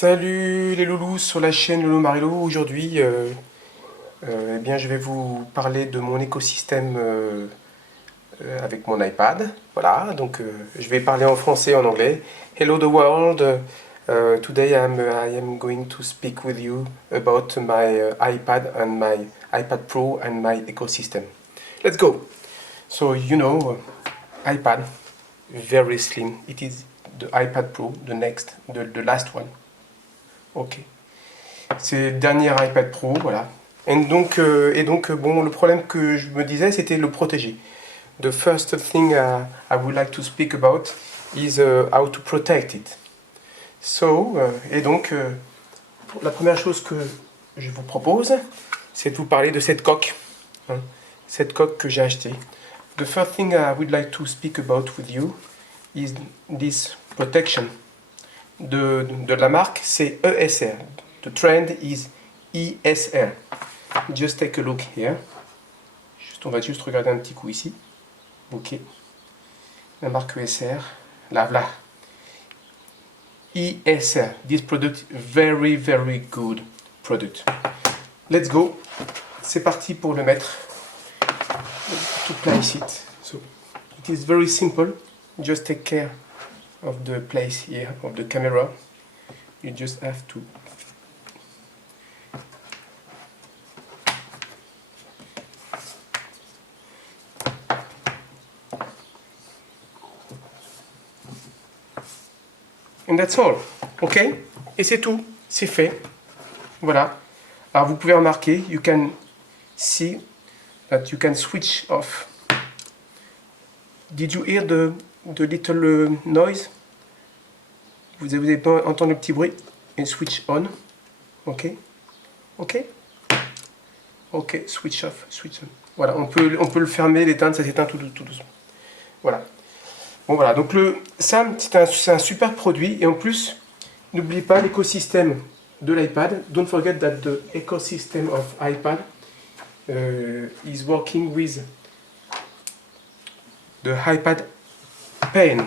Salut les loulous sur la chaîne Lolo Marilo. Aujourd'hui, eh bien, je vais vous parler de mon écosystème avec mon iPad. Voilà, donc je vais parler en français et en anglais. Hello the world. Today I am going to speak with you about my iPad and my iPad Pro and my ecosystem. Let's go. So you know, iPad, very slim. It is the iPad Pro, the last one. Ok. C'est le dernier iPad Pro, voilà. Et donc, bon, le problème que je me disais, c'était le protéger. The first thing I would like to speak about is how to protect it. So, la première chose que je vous propose, c'est de vous parler de cette coque. Hein, cette coque que j'ai achetée. The first thing I would like to speak about with you is this protection. De la marque, c'est ESR. The trend is ESR. Just take a look here. On va juste regarder un petit coup ici. Ok. La marque ESR. Là, là. ESR. This product, very, very good product. Let's go. C'est parti pour le mettre. To place it. So, it is very simple. Just take care of the place here, of the camera. You just have to and that's all. Ok? Et c'est tout. C'est fait. Voilà. Alors vous pouvez remarquer, you can see that you can switch off. Did you hear the little noise? Vous avez pas entendu le petit bruit? And switch on. Ok? Ok? Ok, switch off, switch on. Voilà, on peut le fermer, l'éteindre, ça s'éteint tout doucement. Voilà. Bon voilà, donc ça, c'est un super produit. Et en plus, n'oubliez pas l'écosystème de l'iPad. Don't forget that the ecosystem of iPad is working with the iPad pen,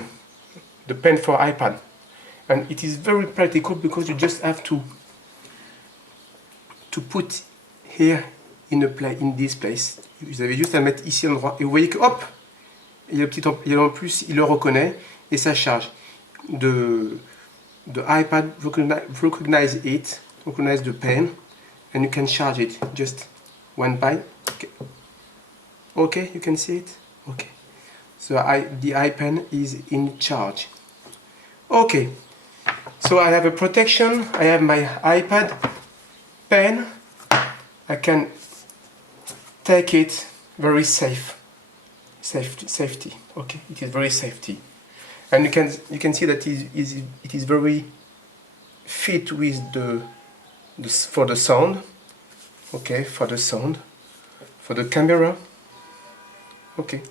the pen for iPad. And it is very practical because you just have to put here in this place. Vous avez juste à le mettre ici à l'endroit. Et vous voyez que hop, il y a en plus, il le reconnaît et ça charge. The iPad recognize the pen, and you can charge it just one by. Okay, you can see it. Okay, so the iPen is in charge. Okay, so I have a protection. I have my iPad pen. I can take it very safety. Okay, it is very safety, and you can see that it is very fit with for the sound. Okay, for the sound, for the camera. Okay,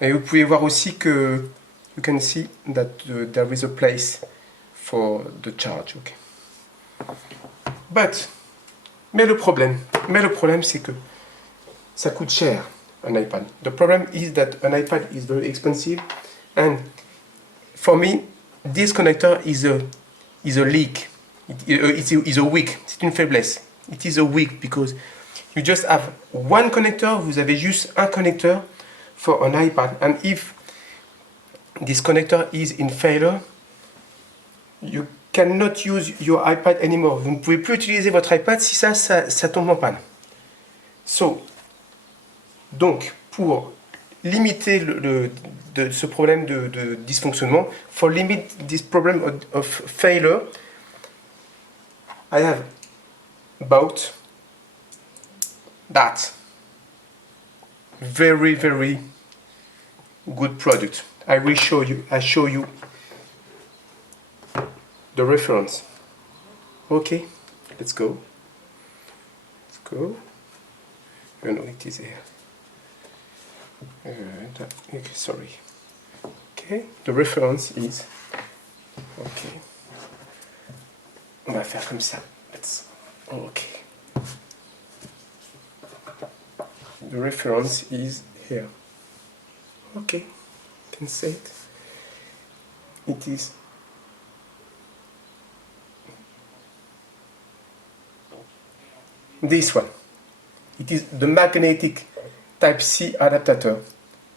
et vous pouvez voir aussi que you can see that there is a place for the charge. Okay, mais le problème c'est que ça coûte cher un iPad. The problem is that an iPad is very expensive, and for me this connector is a leak. It's a weak. C'est une faiblesse. It is a weak because you just have one connector. Vous avez juste un connecteur for an iPad, and if this connector is in failure, you cannot use your iPad anymore. Vous ne pouvez plus utiliser votre iPad si ça tombe en panne. Donc, pour limiter ce problème de dysfonctionnement, for limit this problem of failure, I have bought that very, very good product. I show you the reference. Okay, let's go. Oh no, it is here. Okay, sorry. Okay, the reference is. Okay. On va faire comme ça. Okay. The reference is here. Okay, you can see it. It is this one. It is the magnetic Type-C adapter,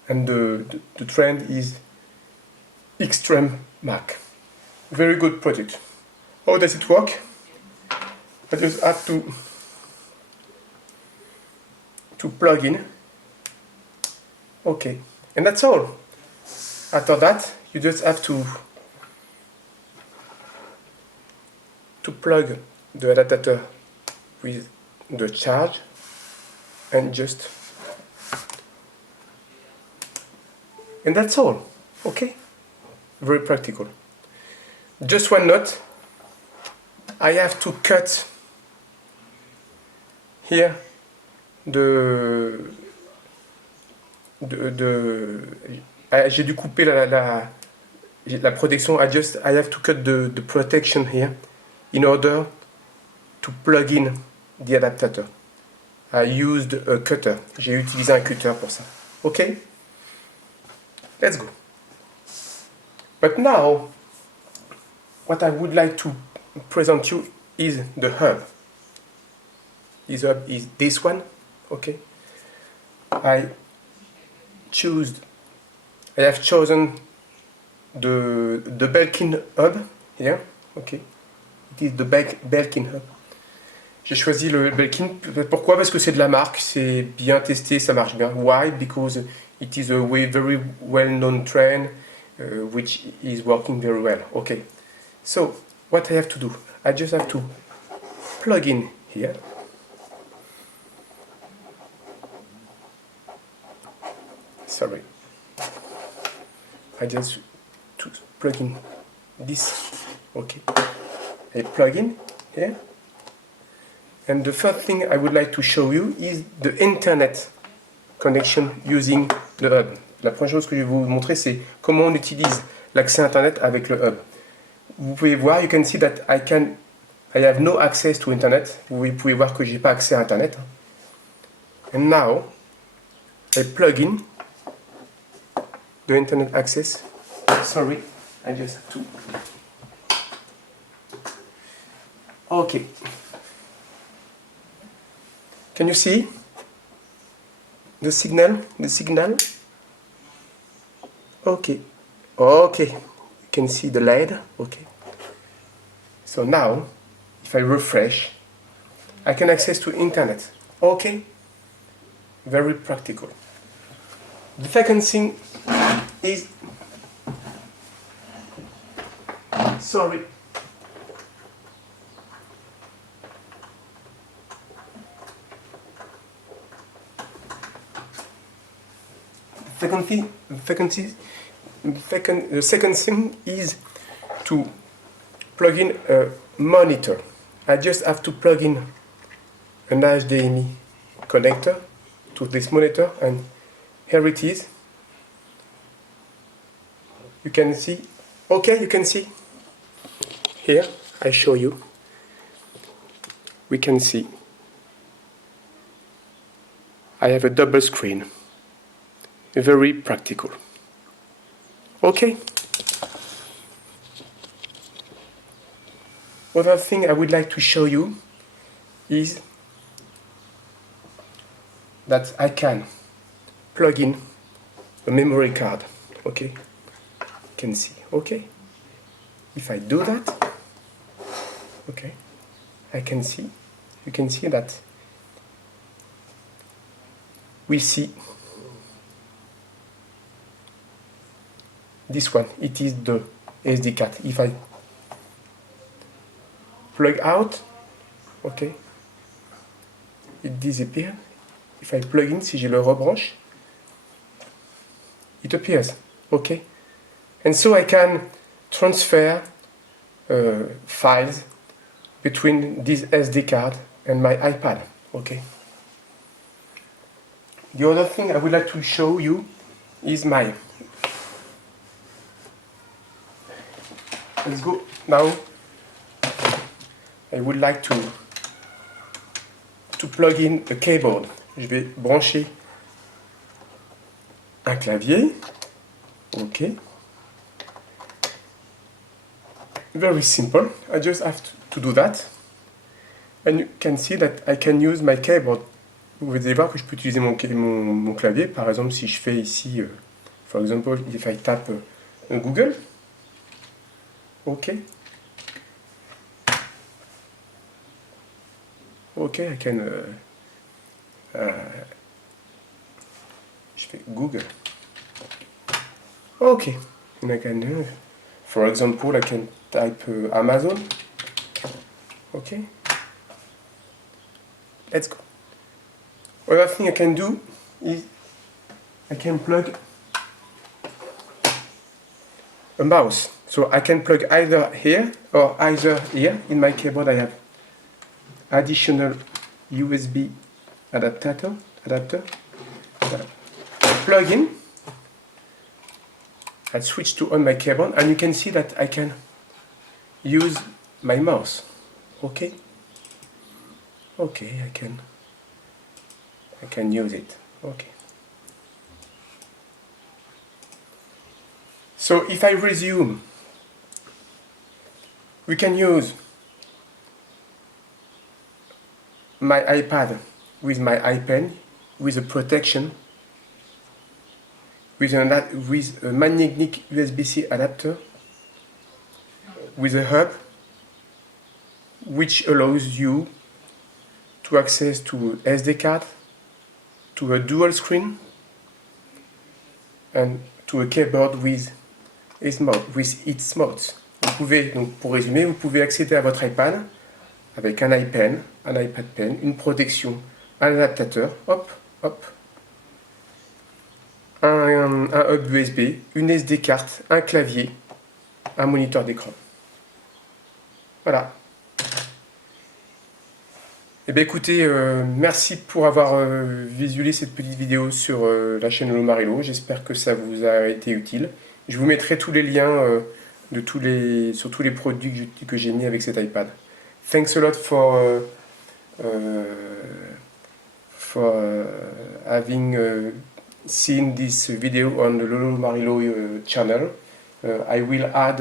and the trend is Extreme Mac. Very good product. How does it work? I just have to plug in. Okay, and that's all. After that, you just have to plug the adapter with the charge and that's all. Okay, very practical. Just one note, I have to cut here j'ai dû couper la protection. I have to cut the protection here in order to plug in the adapter. I used a cutter. J'ai utilisé un cutter pour ça. Okay? Let's go. But now, what I would like to present you is the hub. This hub is this one. Okay? I have chosen the Belkin hub here. Okay? It is the Belkin hub. J'ai choisi le Belkin. Pourquoi? Parce que c'est de la marque, c'est bien testé, ça marche bien. Why? Because it is a very well-known trend which is working very well. Okay. So, what I have to do? I just have to plug in here. Sorry. I just to plug in this. Okay. I plug in here. And the first thing I would like to show you is the internet connection using the hub. La première chose que je vais vous montrer, c'est comment on utilise l'accès internet avec le hub. Vous pouvez voir, you can see that I have no access to internet. Vous pouvez voir que j'ai pas accès à internet. And now, I plug in the internet access. Sorry, I just have to. Okay. Can you see the signal? Okay. Okay. You can see the LED. Okay. So now, if I refresh, I can access to internet. Okay. Very practical. The second thing is, sorry. The second thing is to plug in a monitor. I just have to plug in an HDMI connector to this monitor, and here it is. You can see. Okay, you can see. Here, I show you. We can see. I have a double screen. Very practical. Okay. Other thing I would like to show you is that I can plug in a memory card. Okay. You can see. Okay. If I do that, okay, I can see. You can see that we see this one. It is the SD card. If I plug out, okay, it disappears. If I plug in, si je le rebranche, it appears. Okay, and so I can transfer files between this SD card and my iPad. Okay. The other thing I would like to show you is my. Let's go now. I would like to plug in a keyboard. Je vais brancher un clavier. Okay. Very simple. I just have to do that. And you can see that I can use my keyboard. Vous allez voir que je peux utiliser mon clavier. Par exemple, si je fais ici, for example, if I tap Google, OK. OK, I can. Je fais Google. OK. And I can, for example, I can type Amazon. OK. Let's go. Other thing I can do is I can plug a mouse. So I can plug either here or either here. In my keyboard I have additional USB adapter. Plug in. I switch to on my keyboard and you can see that I can use my mouse. Okay. Okay, I can use it. Okay. So if I resume, we can use my iPad with my iPen, with a protection, with a magnetic USB-C adapter, with a hub, which allows you to access to SD card, to a dual screen, and to a keyboard with its modes. Vous pouvez, donc pour résumer, vous pouvez accéder à votre iPad avec un iPen, un iPad Pen, une protection, un adaptateur, hop, hop, un hub USB, une SD carte, un clavier, un moniteur d'écran. Voilà. Eh bien écoutez, merci pour avoir visualisé cette petite vidéo sur la chaîne Lomarillo. J'espère que ça vous a été utile. Je vous mettrai tous les liens sur tous les produits que j'ai mis avec cet iPad. Thanks a lot for having seen this video on the Lomarillo channel. I will add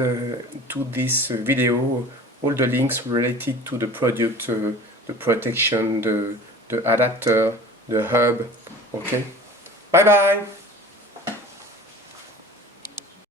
to this video all the links related to the product, the protection, the adapter, the hub. Okay. Bye bye.